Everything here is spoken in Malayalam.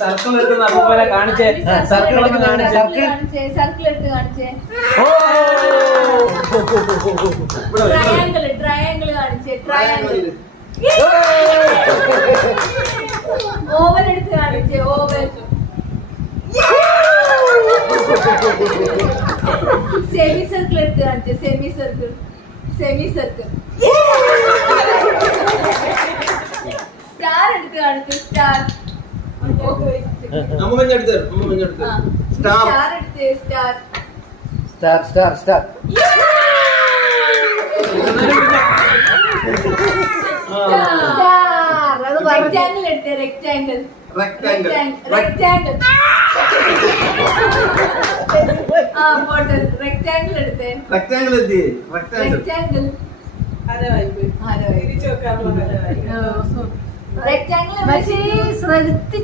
സർക്കിൾ എടുത്ത് അതുപോലെ കാണിച്ചേ. സർക്കിൾ എടുത്ത് കാണിച്ചേ. സർക്കിൾ എടുത്ത് കാണിച്ചേ. ട്രയാങ്കിൾ ട്രയാങ്കിൾ കാണിച്ചേ. ട്രയാങ്കിൾ. ഓവൽ എടുത്ത് കാണിച്ചേ. ഓവൽ. സെമി സർക്കിൾ എടുത്ത് കാണിച്ചേ. Semi circle. Semi circle. Star എടുത്ത് കാണിച്ചേ. സ്റ്റാർ. സ്റ്റാർ എടുത്ത്. Star. Star star star. Rectangle എടുത്ത്. റെക്ടാങ്കിൾ. റെക്ടാങ്കിൾ. പോട്ടെ. റെക്ടാങ്കിൾ എടുത്തേ. റെക്ടാങ്കിൾ എത്തി. റെക്ടാങ്കിൾ. റെക്ടാങ്കിൾ ശ്രദ്ധി